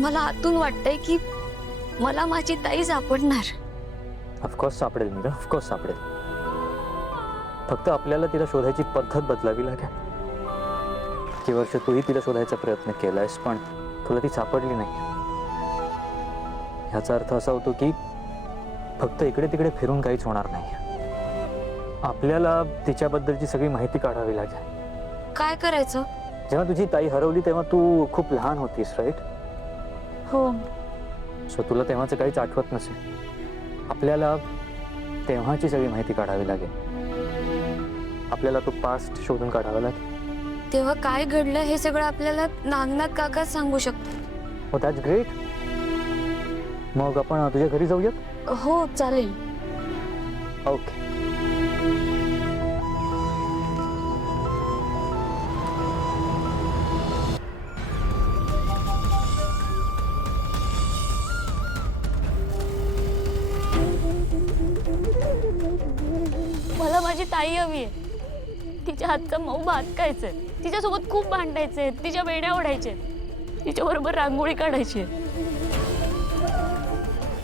मला आतून वाटतंय की मला माझी ताई सापडणार. ऑफकोर्स सापडेल मीरा, ऑफकोर्स सापडेल. फक्त आपल्याला तिला शोधायची पद्धत बदलावी लागेल. इतकी वर्ष तूही तिला शोधायचा प्रयत्न केलायस पण तुला ती सापडली नाही. याचा अर्थ असा होतो की फक्त इकडे तिकडे फिरून काहीच होणार नाही. आपल्याला तिच्याबद्दलची सगळी माहिती काढावी लागेल. काय करायचं? जेव्हा तुझी ताई हरवली तेव्हा तू खूप लहान होतीस, राईट? हो. सो तुला तेव्हाचं काहीच आठवत नसेल. आपल्याला तेव्हाची सगळी माहिती काढावी लागेल. आपल्याला तो पास्ट शोधून काढावा लागेल. तेव्हा काय घडलं हे सगळं आपल्याला नागनाथ काका सांगू शकतो. हो, दॅट्स ग्रेट. मग आपण तुझ्या घरी जाऊयात? हो चालेल. ओके. मला माझी ताई हवी आहे. तिच्या हातचा मऊ भात खायचंय. तिच्यासोबत खूप भांडायचंय. तिच्या वेड्या ओढायचे. तिच्या बरोबर रांगोळी काढायची.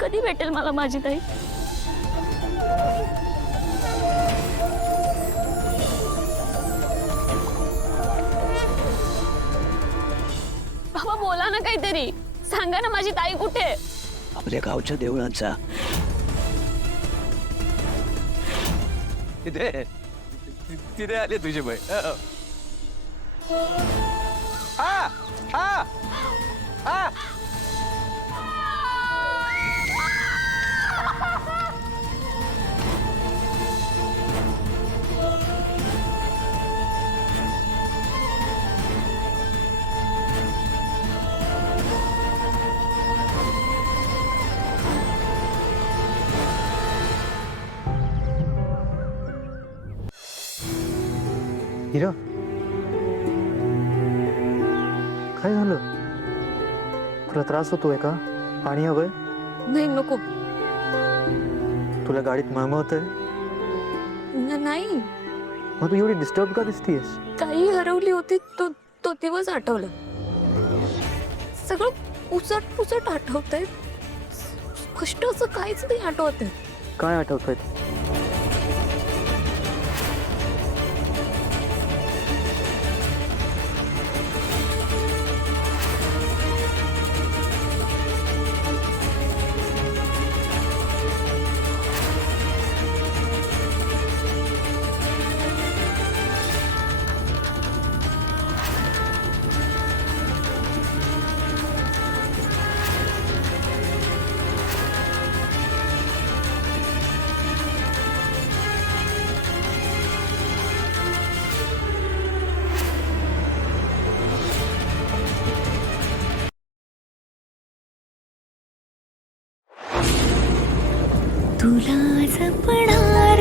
कधी भेटेल मला माझी ताई? बाबा बोला ना काहीतरी. सांगा ना माझी ताई कुठे? आपल्या गावच्या देवळाचा तिथे तिथे आले तुझे बाई. आ आ आ हिरा, काय झालं? तुला त्रास होतोय का? पाणी हवंय? नाही नको. तुला गाडीत मळमळतंय? नाही. मग तू एवढी डिस्टर्ब का दिसतीयस? ताई हरवली होती तो दिवस आठवलं. सगळं पुसट पुसट आठवतंय. स्पष्ट असं काहीच नाही आठवतंय. काय आठवतंय? तुला जपणार